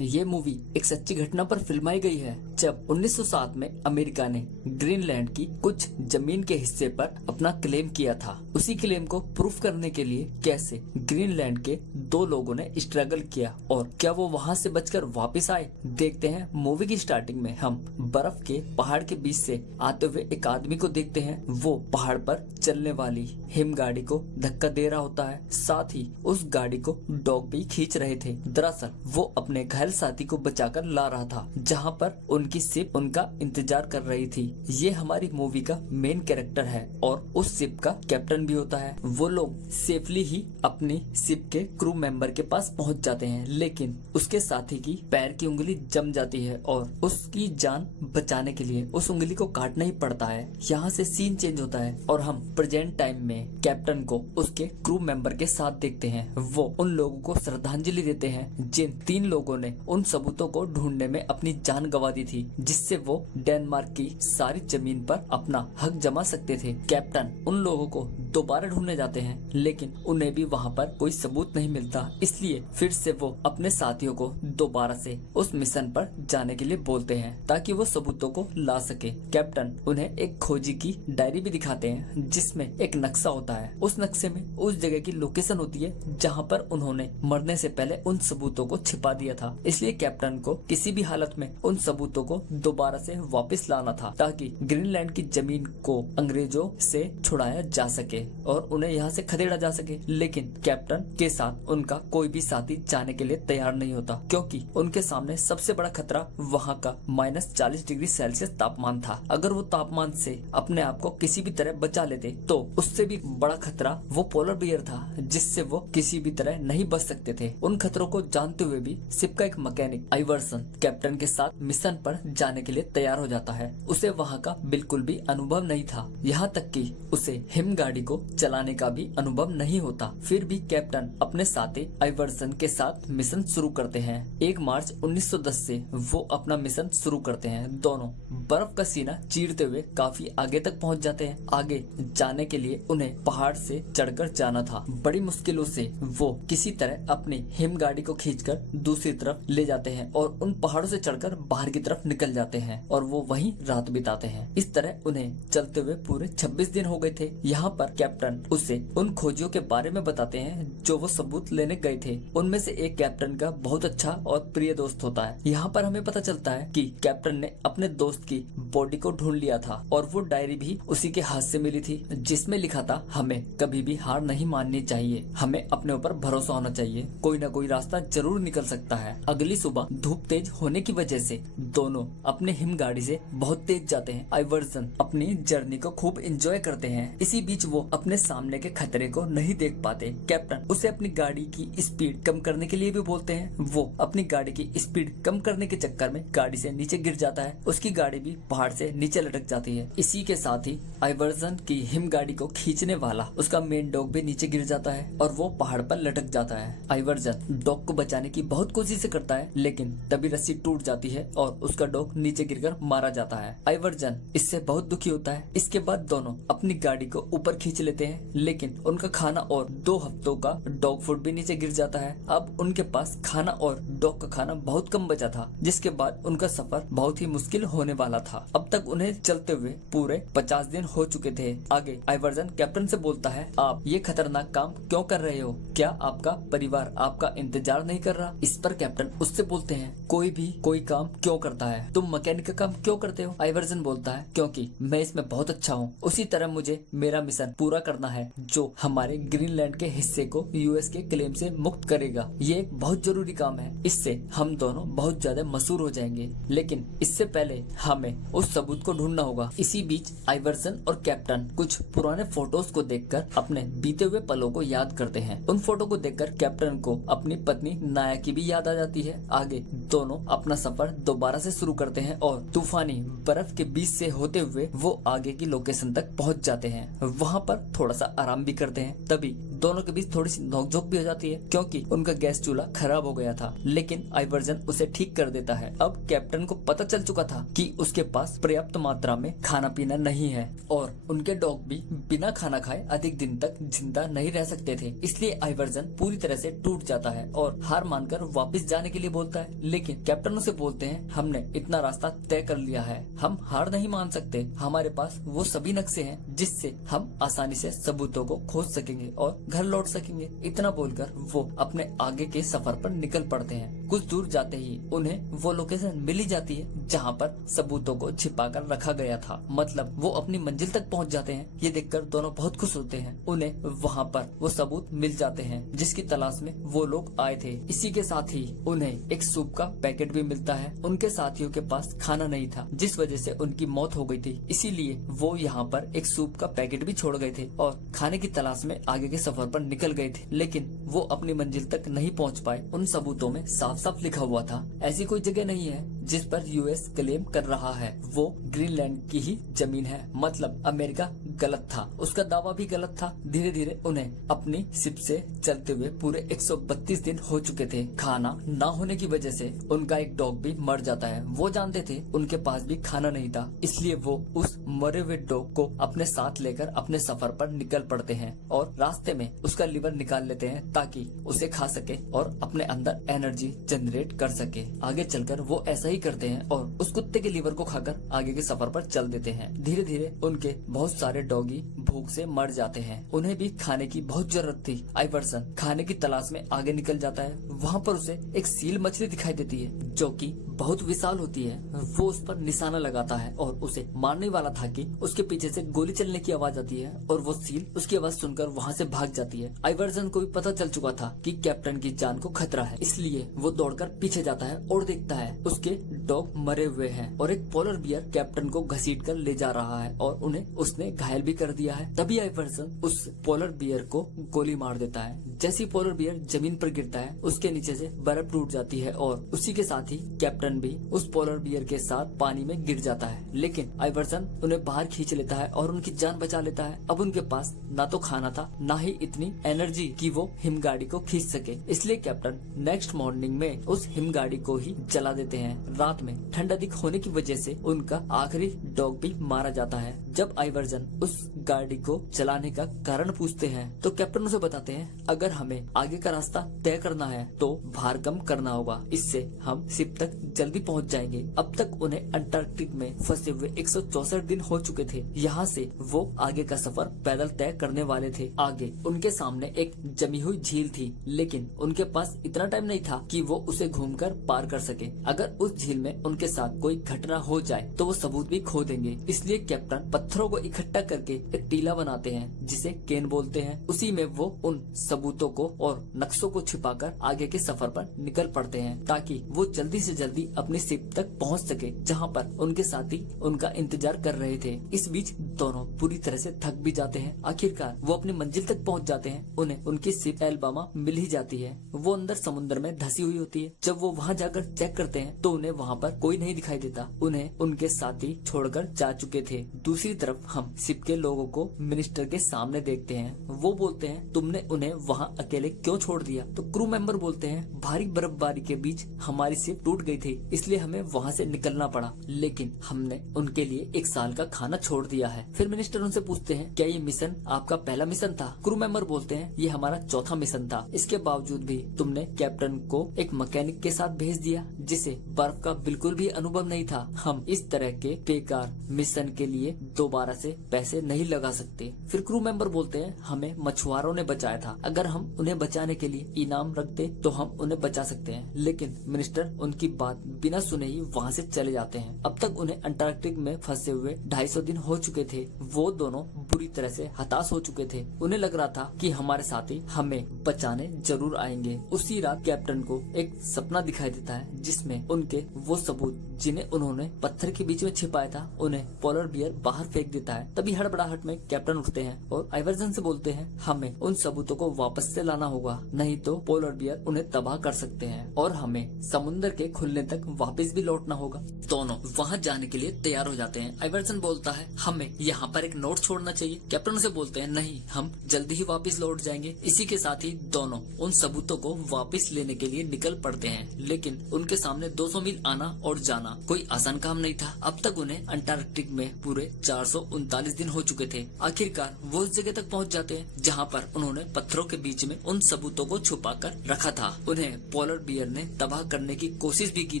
ये मूवी एक सच्ची घटना पर फिल्माई गई है जब 1907 में अमेरिका ने ग्रीनलैंड की कुछ जमीन के हिस्से पर अपना क्लेम किया था। उसी क्लेम को प्रूफ करने के लिए कैसे ग्रीनलैंड के दो लोगों ने स्ट्रगल किया और क्या वो वहां से बचकर वापस आए, देखते हैं। मूवी की स्टार्टिंग में हम बर्फ के पहाड़ के बीच से आते हुए एक आदमी को देखते हैं। वो पहाड़ पर चलने वाली हिम गाड़ी को धक्का दे रहा होता है, साथ ही उस गाड़ी को डॉग भी खींच रहे थे। दरअसल वो अपने घायल साथी को बचाकर ला रहा था, जहाँ पर उनकी शिप उनका इंतजार कर रही थी। ये हमारी मूवी का मेन कैरेक्टर है और उस शिप का कैप्टन भी होता है। वो लोग सेफली ही अपनी शिप के क्रू मेंबर के पास पहुंच जाते हैं, लेकिन उसके साथी की पैर की उंगली जम जाती है और उसकी जान बचाने के लिए उस उंगली को काटना ही पड़ता है। यहाँ से सीन चेंज होता है और हम प्रेजेंट टाइम में कैप्टन को उसके क्रू मेंबर के साथ देखते हैं। वो उन लोगों को श्रद्धांजलि देते हैं जिन 3 लोगों ने उन सबूतों को ढूंढने में अपनी जान गंवा दी थी, जिससे वो डेनमार्क की सारी जमीन पर अपना हक जमा सकते थे। कैप्टन उन लोगों को दोबारा ढूंढने जाते हैं, लेकिन उन्हें भी वहाँ पर कोई सबूत नहीं मिलता। इसलिए फिर से वो अपने साथियों को दोबारा से उस मिशन पर जाने के लिए बोलते हैं ताकि वो सबूतों को ला सके। कैप्टन उन्हें एक खोजी की डायरी भी दिखाते हैं जिसमें एक नक्शा होता है। उस नक्शे में उस जगह की लोकेशन होती है जहाँ पर उन्होंने मरने से पहले उन सबूतों को छिपा दिया था। इसलिए कैप्टन को किसी भी हालत में उन सबूतों को दोबारा से वापस लाना था ताकि ग्रीनलैंड की जमीन को अंग्रेजों से छुड़ाया जा सके और उन्हें यहाँ से खदेड़ा जा सके। लेकिन कैप्टन के साथ उनका कोई भी साथी जाने के लिए तैयार नहीं होता, क्योंकि उनके सामने सबसे बड़ा खतरा वहाँ का -40 डिग्री सेल्सियस तापमान था। अगर वो तापमान से अपने आप को किसी भी तरह बचा लेते तो उससे भी बड़ा खतरा वो पोलर बियर था, जिससे वो किसी भी तरह नहीं बच सकते थे। उन खतरों को जानते हुए भी शिप का एक मैकेनिक आइवर्सन कैप्टन के साथ मिशन पर जाने के लिए तैयार हो जाता है। उसे वहाँ का बिल्कुल भी अनुभव नहीं था, यहाँ तक कि उसे हिम गाड़ी को चलाने का भी अनुभव नहीं होता। फिर भी कैप्टन अपने साथी आइवर्सन के साथ मिशन शुरू करते हैं। 1 मार्च 1910 से वो अपना मिशन शुरू करते हैं। दोनों बर्फ का सीना चीरते हुए काफी आगे तक पहुंच जाते हैं। आगे जाने के लिए उन्हें पहाड़ से चढ़कर जाना था। बड़ी मुश्किलों से वो किसी तरह अपनी हिम गाड़ी को खींचकर दूसरी तरफ ले जाते हैं और उन पहाड़ों से चढ़कर बाहर की तरफ निकल जाते हैं और वो वहीं रात बिताते हैं। इस तरह उन्हें चलते हुए पूरे 26 दिन हो गए थे। यहाँ पर कैप्टन उसे उन खोजियों के बारे में बताते हैं जो वो सबूत लेने गए थे। उनमें से एक कैप्टन का बहुत अच्छा और प्रिय दोस्त होता है। यहाँ पर हमें पता चलता है कि कैप्टन ने अपने दोस्त की बॉडी को ढूंढ लिया था और वो डायरी भी उसी के हाथ से मिली थी, जिसमें लिखा था हमें कभी भी हार नहीं माननी चाहिए, हमें अपने ऊपर भरोसा होना चाहिए, कोई ना कोई रास्ता जरूर निकल सकता है। अगली सुबह धूप तेज होने की वजह से दोनों अपने हिम गाड़ी से बहुत तेज जाते हैं। आइवर्सन अपनी जर्नी को खूब एंजॉय करते हैं। इसी बीच वो अपने सामने के खतरे को नहीं देख पाते। कैप्टन उसे अपनी गाड़ी की स्पीड कम करने के लिए भी बोलते हैं। वो अपनी गाड़ी की स्पीड कम करने के चक्कर में गाड़ी से नीचे गिर जाता है। उसकी गाड़ी भी पहाड़ से नीचे लटक जाती है। इसी के साथ ही आइवर्सन की हिम गाड़ी को खींचने वाला उसका मेन डॉग भी नीचे गिर जाता है और वो पहाड़ पर लटक जाता है। आइवर्सन डॉग को बचाने की बहुत कोशिश करता है, लेकिन तभी रस्सी टूट जाती है और उसका डॉग नीचे गिरकर मारा जाता है। आइवर्सन इससे बहुत दुखी होता है। इसके बाद दोनों अपनी गाड़ी को ऊपर खींच लेते हैं, लेकिन उनका खाना और 2 हफ्तों का डॉग फूड भी नीचे गिर जाता है। अब उनके पास खाना और डॉग का खाना बहुत कम बचा था, जिसके बाद उनका सफर बहुत ही मुश्किल होने वाला था। अब तक उन्हें चलते हुए पूरे 50 दिन हो चुके थे। आगे आइवर्सन कैप्टन से बोलता है, आप ये खतरनाक काम क्यों कर रहे हो? क्या आपका परिवार आपका इंतजार नहीं कर रहा? इस पर कैप्टन उससे बोलते हैं, कोई भी कोई काम क्यों करता है? तुम मैकेनिक का काम क्यों करते हो? आइवर्सन बोलता है, क्योंकि मैं इसमें बहुत अच्छा हूँ। उसी तरह मुझे मेरा मिशन पूरा करना है जो हमारे ग्रीनलैंड के हिस्से को यूएस के क्लेम से मुक्त करेगा। ये एक बहुत जरूरी काम है, इससे हम दोनों बहुत ज्यादा मशहूर हो जाएंगे, लेकिन इससे पहले हमें उस सबूत को ढूंढना होगा। इसी बीच आइवर्सन और कैप्टन कुछ पुराने फोटोज को देखकर अपने बीते हुए पलों को याद करते हैं। उन फोटो को देखकर कैप्टन को अपनी पत्नी नाया की भी याद आ जाती है। आगे दोनों अपना सफर दोबारा से शुरू करते हैं और तूफानी बर्फ के बीच से होते हुए वो आगे की लोकेशन तक पहुंच जाते हैं। वहाँ पर थोड़ा सा आराम भी करते हैं। तभी दोनों के बीच थोड़ी सी नोकझोंक भी हो जाती है, क्योंकि उनका गैस चूल्हा खराब हो गया था, लेकिन आइवर्सन उसे ठीक कर देता है। अब कैप्टन को पता चल चुका था कि उसके पास पर्याप्त मात्रा में खाना पीना नहीं है और उनके डॉग भी बिना खाना खाए अधिक दिन तक जिंदा नहीं रह सकते थे। इसलिए आइवर्सन पूरी तरह से टूट जाता है और हार मानकर वापस जाने जाने के लिए बोलता है, लेकिन कैप्टन उसे बोलते हैं हमने इतना रास्ता तय कर लिया है, हम हार नहीं मान सकते, हमारे पास वो सभी नक्शे हैं जिससे हम आसानी से सबूतों को खोज सकेंगे और घर लौट सकेंगे। इतना बोलकर वो अपने आगे के सफर पर निकल पड़ते हैं। कुछ दूर जाते ही उन्हें वो लोकेशन मिल ही जाती है जहाँ पर सबूतों को छिपाकर रखा गया था। मतलब वो अपनी मंजिल तक पहुँच जाते हैं। ये देखकर दोनों बहुत खुश होते हैं। उन्हें वहाँ पर वो सबूत मिल जाते हैं जिसकी तलाश में वो लोग आए थे। इसी के साथ ही उन्हें एक सूप का पैकेट भी मिलता है। उनके साथियों के पास खाना नहीं था जिस वजह से उनकी मौत हो गई थी, इसीलिए वो यहाँ पर एक सूप का पैकेट भी छोड़ गए थे और खाने की तलाश में आगे के सफर पर निकल गए थे। लेकिन वो अपनी मंजिल तक नहीं पहुँच पाए। उन सबूतों में साफ साफ लिखा हुआ था ऐसी कोई जगह नहीं है जिस पर यूएस क्लेम कर रहा है, वो ग्रीनलैंड की ही जमीन है। मतलब अमेरिका गलत था, उसका दावा भी गलत था। धीरे धीरे उन्हें अपनी शिप से चलते हुए पूरे 132 दिन हो चुके थे। खाना न होने की वजह से उनका एक डॉग भी मर जाता है। वो जानते थे उनके पास भी खाना नहीं था, इसलिए वो उस मरे हुए डॉग को अपने साथ लेकर अपने सफर पर निकल पड़ते हैं और रास्ते में उसका लिवर निकाल लेते हैं ताकि उसे खा सके और अपने अंदर एनर्जी जनरेट कर सके। आगे चलकर वो ऐसा ही करते हैं और उस कुत्ते के लिवर को खाकर आगे के सफर पर चल देते हैं। धीरे धीरे उनके बहुत सारे डॉगी भूख से मर जाते हैं। उन्हें भी खाने की बहुत जरूरत थी। आइवर्सन खाने की तलाश में आगे निकल जाता है। वहाँ पर उसे एक सील मछली दिखाई देती है जो कि बहुत विशाल होती है। वो उस पर निशाना लगाता है और उसे मारने वाला था कि उसके पीछे से गोली चलने की आवाज आती है और वो सील उसकी आवाज सुनकर वहाँ से भाग जाती है। आइवर्सन को भी पता चल चुका था कि कैप्टन की जान को खतरा है, इसलिए वो दौड़कर पीछे जाता है और देखता है उसके डॉग मरे हुए हैं और एक पोलर बियर कैप्टन को घसीट कर ले जा रहा है और उन्हें उसने घायल भी कर दिया है। तभी आइवर्सन उस पोलर बियर को गोली मार देता है। जैसे पोलर बियर जमीन पर गिरता है उसके नीचे से बर्फ टूट जाती है और उसी के साथ ही कैप्टन भी उस पोलर बियर के साथ पानी में गिर जाता है। लेकिन आइवर्सन उन्हें बाहर खींच लेता है और उनकी जान बचा लेता है। अब उनके पास ना तो खाना था ना ही इतनी एनर्जी कि वो हिमगाड़ी को खींच सके, इसलिए कैप्टन नेक्स्ट मॉर्निंग में उस हिमगाड़ी को ही जला देते हैं। रात में ठंड अधिक होने की वजह से उनका आखिरी डॉग भी मारा जाता है। जब आइवर्सन उस गाड़ी को चलाने का कारण पूछते हैं तो कैप्टन उसे बताते हैं अगर हमें आगे का रास्ता तय करना है तो भार कम करना होगा, इससे हम शिप तक जल्दी पहुंच जाएंगे। अब तक उन्हें अंटार्कटिक में फंसे हुए 164 दिन हो चुके थे। यहाँ से वो आगे का सफर पैदल तय करने वाले थे। आगे उनके सामने एक जमी हुई झील थी, लेकिन उनके पास इतना टाइम नहीं था कि वो उसे घूमकर पार कर सके। अगर उस झील में उनके साथ कोई घटना हो जाए तो वो सबूत भी खो देंगे, इसलिए कैप्टन पत्थरों को इकट्ठा करके एक टीला बनाते हैं जिसे केन बोलते हैं। उसी में वो उन सबूतों को और नक्शों को छिपाकर आगे के सफर पर निकल पड़ते हैं ताकि वो जल्दी से जल्दी अपनी शिप तक पहुंच सके जहां पर उनके साथी उनका इंतजार कर रहे थे। इस बीच दोनों पूरी तरह से थक भी जाते हैं। आखिरकार वो अपनी मंजिल तक पहुंच जाते हैं। उन्हें उनकी शिप एल्बामा मिल ही जाती है। वो अंदर समुद्र में धसी हुई होती है। जब वो वहाँ जाकर चेक करते हैं तो उन्हें वहाँ पर कोई नहीं दिखाई देता। उन्हें उनके साथी छोड़कर जा चुके थे। दूसरी तरफ हम शिप के लोगों को मिनिस्टर के सामने देखते हैं। वो बोलते हैं तुमने उन्हें वहाँ अकेले क्यों छोड़ दिया? तो क्रू मेंबर बोलते हैं भारी बर्फबारी के बीच हमारी शिप टूट गई थी, इसलिए हमें वहाँ से निकलना पड़ा, लेकिन हमने उनके लिए 1 साल का खाना छोड़ दिया है। फिर मिनिस्टर उनसे पूछते हैं क्या ये मिशन आपका पहला मिशन था? क्रू मेंबर बोलते हैं ये हमारा चौथा मिशन था। इसके बावजूद भी तुमने कैप्टन को एक मैकेनिक के साथ भेज दिया जिसे बर्फ का बिल्कुल भी अनुभव नहीं था। हम इस तरह के बेकार मिशन के लिए दोबारा से पैसे नहीं लगा सकते। फिर क्रू मेंबर बोलते हैं हमें मछुआरों ने बचाया था, अगर हम उन्हें बचाने के लिए इनाम रखते तो हम उन्हें बचा सकते हैं। लेकिन मिनिस्टर उनकी बात बिना सुने ही वहाँ से चले जाते हैं। अब तक उन्हें अंटार्कटिक में फंसे हुए 250 दिन हो चुके थे। वो दोनों बुरी तरह से हताश हो चुके थे। उन्हें लग रहा था कि हमारे साथी हमें बचाने जरूर आएंगे। उसी रात कैप्टन को एक सपना दिखाई देता है जिसमें उनके वो सबूत जिन्हें उन्होंने पत्थर के बीच में छिपाया था उन्हें पोलर बियर बाहर फेंक देता है। तभी हड़बड़ाहट में कैप्टन उठते हैं और आइवर्सन से बोलते हैं हमें उन सबूतों को वापस से लाना होगा, नहीं तो पोलर बियर उन्हें तबाह कर सकते हैं और हमें समुद्र के खुलने तक वापस भी लौटना होगा। दोनों वहाँ जाने के लिए तैयार हो जाते हैं। आइवर्सन बोलता है हमें यहाँ पर एक नोट छोड़ना चाहिए। कैप्टन से बोलते हैं नहीं, हम जल्दी ही वापस लौट जाएंगे। इसी के साथ ही दोनों उन सबूतों को वापस लेने के लिए निकल पड़ते हैं, लेकिन उनके सामने 200 मील आना और जाना कोई आसान काम नहीं था। अब तक उन्हें अंटार्कटिक में पूरे 439 दिन हो चुके थे। आखिरकार वो उस जगह तक पहुंच जाते हैं जहां पर उन्होंने पत्थरों के बीच में उन सबूतों को छुपा कर रखा था। उन्हें पोलर बियर ने तबाह करने की कोशिश भी की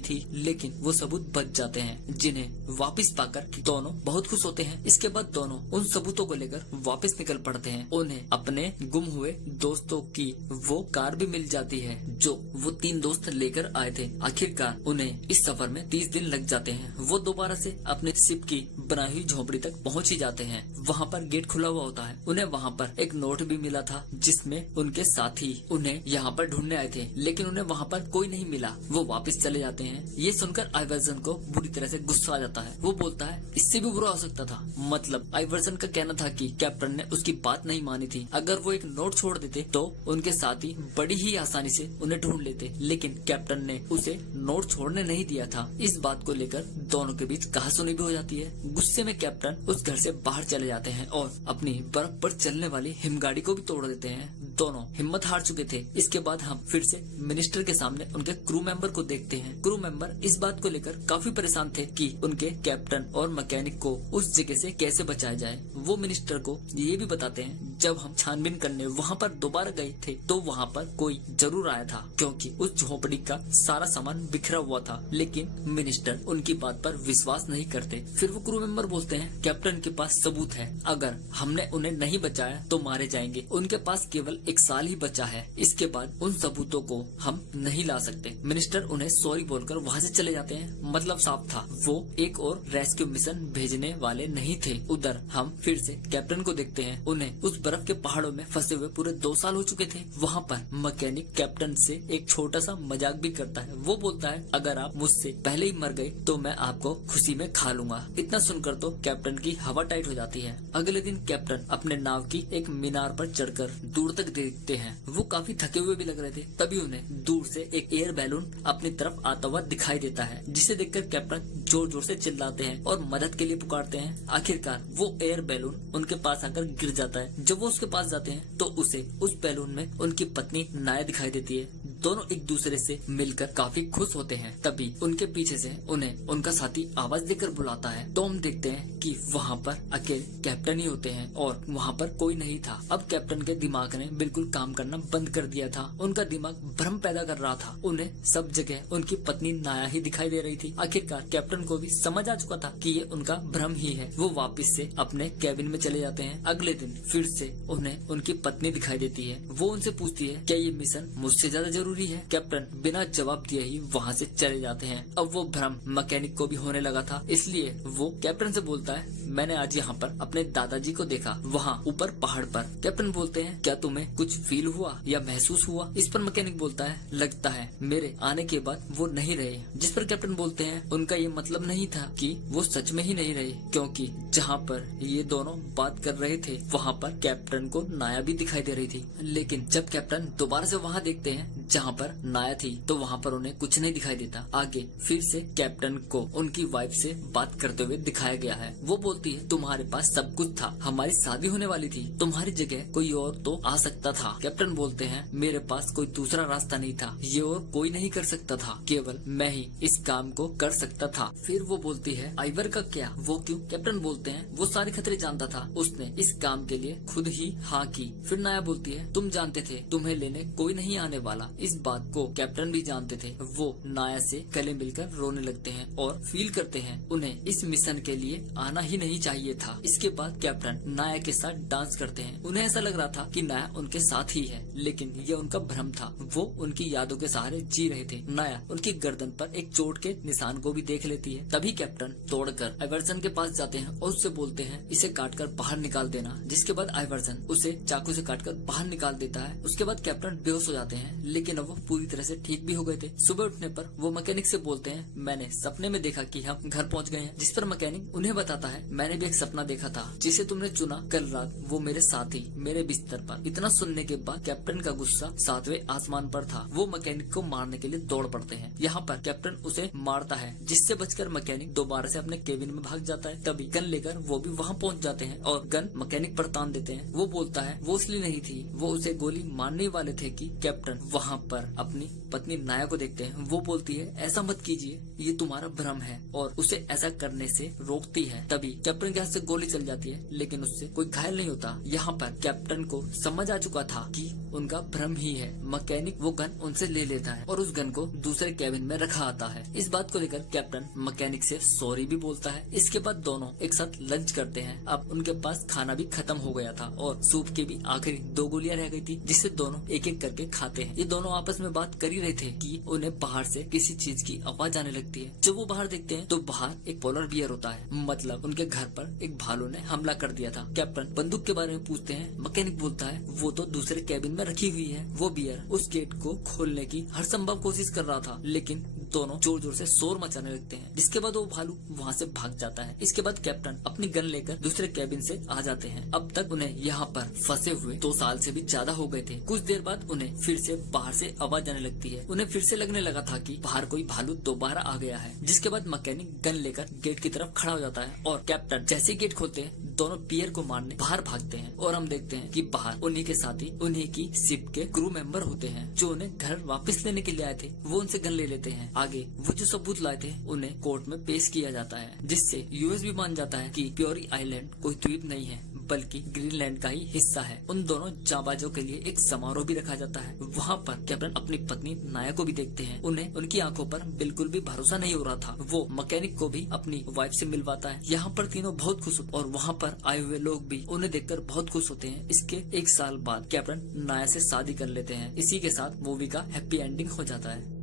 थी, लेकिन वो सबूत बच जाते हैं, जिन्हें वापस पाकर दोनों बहुत खुश होते हैं। इसके बाद दोनों उन सबूतों को लेकर वापस निकल पड़ते हैं। उन्हें अपने गुम हुए दोस्तों की वो कार भी मिल जाती है जो वो 3 दोस्त लेकर आए थे। आखिरकार उन्हें इस सफर में 30 दिन लग जाते हैं। वो दोबारा से अपने शिप की बनाई हुई झोपड़ी तक पहुंच ही जाते हैं। वहाँ पर गेट खुला हुआ होता है। उन्हें वहाँ पर एक नोट भी मिला था जिसमें उनके साथी उन्हें यहाँ पर ढूंढने आए थे, लेकिन उन्हें वहाँ पर कोई नहीं मिला। वो वापस चले जाते हैं। ये सुनकर आइवर्सन को बुरी तरह से गुस्सा आ जाता है। वो बोलता है इससे भी बुरा हो सकता था। मतलब आइवर्सन का कहना था कि कैप्टन ने उसकी बात नहीं मानी थी। अगर वो एक नोट छोड़ देते तो उनके साथी बड़ी ही आसानी से उन्हें ढूंढ लेते, लेकिन कैप्टन ने उसे नोट छोड़ने नहीं दिया था। इस बात को लेकर दोनों के बीच कहासुनी भी हो जाती है। गुस्से में कैप्टन उस घर से बाहर चले जाते हैं और अपनी बर्फ पर चलने वाली हिमगाड़ी को भी तोड़ देते हैं। दोनों हिम्मत हार चुके थे। इसके बाद हम फिर से मिनिस्टर के सामने उनके क्रू मेंबर को देखते हैं। क्रू मेंबर इस बात को लेकर काफी परेशान थे कि उनके कैप्टन और मैकेनिक को उस जगह से कैसे बचाया जाए। वो मिनिस्टर को ये भी बताते हैं जब हम छानबीन करने वहाँ पर दोबारा गए थे तो वहाँ पर कोई जरूर आया था, क्योंकि उस झोपड़ी का सारा सामान बिखरा हुआ था। लेकिन मिनिस्टर उनकी बात पर विश्वास नहीं करते। फिर वो क्रू मेंबर बोलते हैं कैप्टन के पास सबूत है, अगर हमने उन्हें नहीं बचाया तो मारे जाएंगे। उनके पास केवल 1 साल ही बचा है। इसके बाद उन सबूतों को हम नहीं ला सकते। मिनिस्टर उन्हें सॉरी बोलकर वहाँ से चले जाते हैं। मतलब साफ था वो एक और रेस्क्यू मिशन भेजने वाले नहीं थे। उधर हम फिर से कैप्टन को देखते हैं। उन्हें उस बर्फ के पहाड़ों में फंसे हुए पूरे 2 साल हो चुके थे। वहाँ पर मैकेनिक कैप्टन से एक छोटा सा मजाक भी करता है। वो बोलता है अगर आप मुझसे पहले ही मर गए तो मैं आपको खुशी में खा लूंगा। इतना सुनकर तो कैप्टन की हवा टाइट हो जाती है। अगले दिन कैप्टन अपने नाव की एक मीनार पर चढ़कर दूर तक देखते हैं। वो काफी थके हुए भी लग रहे थे। तभी उन्हें दूर से एक एयर बैलून अपनी तरफ आता हुआ दिखाई देता है, जिसे देखकर कैप्टन जोर जोर से चिल्लाते हैं और मदद के लिए पुकारते हैं। आखिरकार वो एयर बैलून उनके पास आकर गिर जाता है। जब वो उसके पास जाते हैं तो उसे उस बैलून में उनकी पत्नी नाया दिखाई देती है। दोनों एक दूसरे से मिलकर काफी खुश होते हैं। तभी उनके पीछे से उन्हें उनका साथी आवाज देकर बुलाता है। तो हम देखते हैं कि वहाँ पर अकेले कैप्टन ही होते हैं और वहाँ पर कोई नहीं था। अब कैप्टन के दिमाग ने बिल्कुल काम करना बंद कर दिया था। उनका दिमाग भ्रम पैदा कर रहा था। उन्हें सब जगह उनकी पत्नी नाया ही दिखाई दे रही थी। आखिरकार कैप्टन को भी समझ आ चुका था कि ये उनका भ्रम ही है। वो वापस से अपने कैबिन में चले जाते हैं। अगले दिन फिर से उन्हें उनकी पत्नी दिखाई देती है। वो उनसे पूछती है क्या ये मिशन मुझसे ज्यादा जरूरी है। कैप्टन बिना जवाब दिए ही वहाँ से चले जाते हैं। अब वो भ्रम मैकेनिक को भी होने लगा था, इसलिए वो कैप्टन से बोलता है मैंने आज यहाँ पर अपने दादाजी को देखा, वहाँ ऊपर पहाड़ पर। कैप्टन बोलते हैं क्या तुम्हें कुछ फील हुआ या महसूस हुआ। इस पर मैकेनिक बोलता है लगता है मेरे आने के बाद वो नहीं रहे। जिस पर कैप्टन बोलते हैं उनका ये मतलब नहीं था कि वो सच में ही नहीं रहे, क्योंकि जहाँ पर ये दोनों बात कर रहे थे वहाँ पर कैप्टन को नाया भी दिखाई दे रही थी। लेकिन जब कैप्टन दोबारा से वहाँ देखते हैं जहाँ पर नाया थी तो वहाँ पर उन्हें कुछ नहीं दिखाई देता। आगे फिर से कैप्टन को उनकी वाइफ से बात करते हुए दिखाया गया है। वो बोलती है तुम्हारे पास सब कुछ था, हमारी शादी होने वाली थी, तुम्हारी जगह कोई और तो आ सकता था। कैप्टन बोलते हैं मेरे पास कोई दूसरा रास्ता नहीं था, ये और कोई नहीं कर सकता था, केवल मैं ही इस काम को कर सकता था। फिर वो बोलती है आइवर का क्या, वो क्यों। कैप्टन बोलते हैं वो सारे खतरे जानता था, उसने इस काम के लिए खुद ही हाँ की। फिर नाया बोलती है तुम जानते थे तुम्हें लेने कोई नहीं आने वाला। इस बात को कैप्टन भी जानते थे। वो नाया से गले मिलकर रोने लगते हैं और फील करते हैं उन्हें इस मिशन के लिए आना ही नहीं चाहिए था। इसके बाद कैप्टन नाया के साथ डांस करते हैं। उन्हें ऐसा लग रहा था कि नाया उनके साथ ही है, लेकिन ये उनका भ्रम था। वो उनकी यादों के सहारे जी रहे थे। नाया उनकी गर्दन पर एक चोट के निशान को भी देख लेती है। तभी कैप्टन तोड़कर आइवर्सन के पास जाते हैं और उससे बोलते हैं इसे काटकर बाहर निकाल देना। जिसके बाद आइवर्सन उसे चाकू से काटकर बाहर निकाल देता है। उसके बाद कैप्टन बेहोश हो जाते हैं, लेकिन अब वो पूरी तरह से ठीक भी हो गए थे। सुबह उठने पर वो मैकेनिक से बोलते हैं मैंने सपने में देखा कि हम घर पहुंच गए हैं। जिस पर मैकेनिक उन्हें बताता है मैंने भी एक सपना देखा था जिसे तुमने चुना कल रात, वो मेरे साथ ही मेरे बिस्तर पर। इतना सुनने के बाद कैप्टन का गुस्सा 7वें आसमान पर था। वो मैकेनिक को मारने के लिए दौड़ पड़ते हैं। यहाँ पर कैप्टन उसे मारता है, जिससे बचकर मैकेनिक दोबारा से अपने केबिन में भाग जाता है। तभी गन लेकर वो भी वहाँ पहुँच जाते हैं और गन मैकेनिक पर तान देते हैं। वो बोलता है वो इसलिए नहीं थी, वो उसे गोली मारने वाले थे कि कैप्टन वहाँ पर अपनी पत्नी नाया को देखते हैं, वो बोलती है ऐसा मत कीजिए, ये तुम्हारा भ्रम है, और उसे ऐसा करने से रोकती है। तभी कैप्टन के हाथ से गोली चल जाती है, लेकिन उससे कोई घायल नहीं होता। यहाँ पर कैप्टन को समझ आ चुका था कि उनका भ्रम ही है। मैकेनिक वो गन उनसे ले लेता है और उस गन को दूसरे कैबिन में रखा आता है। इस बात को लेकर कैप्टन मैकेनिक से सॉरी भी बोलता है। इसके बाद दोनों एक साथ लंच करते हैं। अब उनके पास खाना भी खत्म हो गया था और सूप की भी आखिरी 2 गोलियां रह गई थी, जिससे दोनों एक एक करके खाते हैं। ये दोनों आपस में बात कर ही रहे थे कि उन्हें बाहर से किसी चीज की आवाज आने लगती है। जब वो बाहर देखते हैं तो बाहर एक पोलर बियर होता है, मतलब उनके घर पर एक भालू ने हमला कर दिया था। कैप्टन बंदूक के बारे में पूछते हैं। मैकेनिक बोलता है वो तो दूसरे कैबिन में रखी हुई है। वो बियर उस गेट को खोलने की हर संभव कोशिश कर रहा था, लेकिन दोनों जोर जोर से शोर मचाने लगते हैं, जिसके बाद वो भालू वहाँ से भाग जाता है। इसके बाद कैप्टन अपनी गन लेकर दूसरे कैबिन से आ जाते हैं। अब तक उन्हें यहाँ पर फंसे हुए 2 साल से भी ज्यादा हो गए थे। कुछ देर बाद उन्हें फिर से बाहर से आवाज आने लगती है। उन्हें फिर से लगने लगा था कि बाहर कोई भालू दोबारा आ गया है। जिसके बाद मैकेनिक गन लेकर गेट की तरफ खड़ा हो जाता है और कैप्टन जैसे गेट खोलते हैं, दोनों पियर को मारने बाहर भागते हैं। और हम देखते हैं कि बाहर उन्हीं के साथी उन्हीं की शिप के क्रू मेंबर होते हैं, जो उन्हें घर वापस लेने के लिए आए थे। वो उनसे गन ले लेते हैं। आगे वो जो सबूत लाए थे उन्हें कोर्ट में पेश किया जाता है, जिससे यूएस भी मान जाता है कि प्योरी आइलैंड कोई द्वीप नहीं है, बल्कि ग्रीनलैंड का ही हिस्सा है। उन दोनों जाबाजों के लिए एक समारोह भी रखा जाता है। वहाँ पर कैप्टन अपनी पत्नी नाया को भी देखते हैं। उन्हें उनकी आंखों पर बिल्कुल भी भरोसा नहीं हो रहा था। वो मैकेनिक को भी अपनी वाइफ से मिलवाता है। यहाँ पर तीनों बहुत खुश होते और वहाँ पर आए हुए लोग भी उन्हें देखकर बहुत खुश होते हैं। इसके 1 साल बाद कैप्टन नाया से शादी कर लेते हैं। इसी के साथ मूवी का हैप्पी एंडिंग हो जाता है।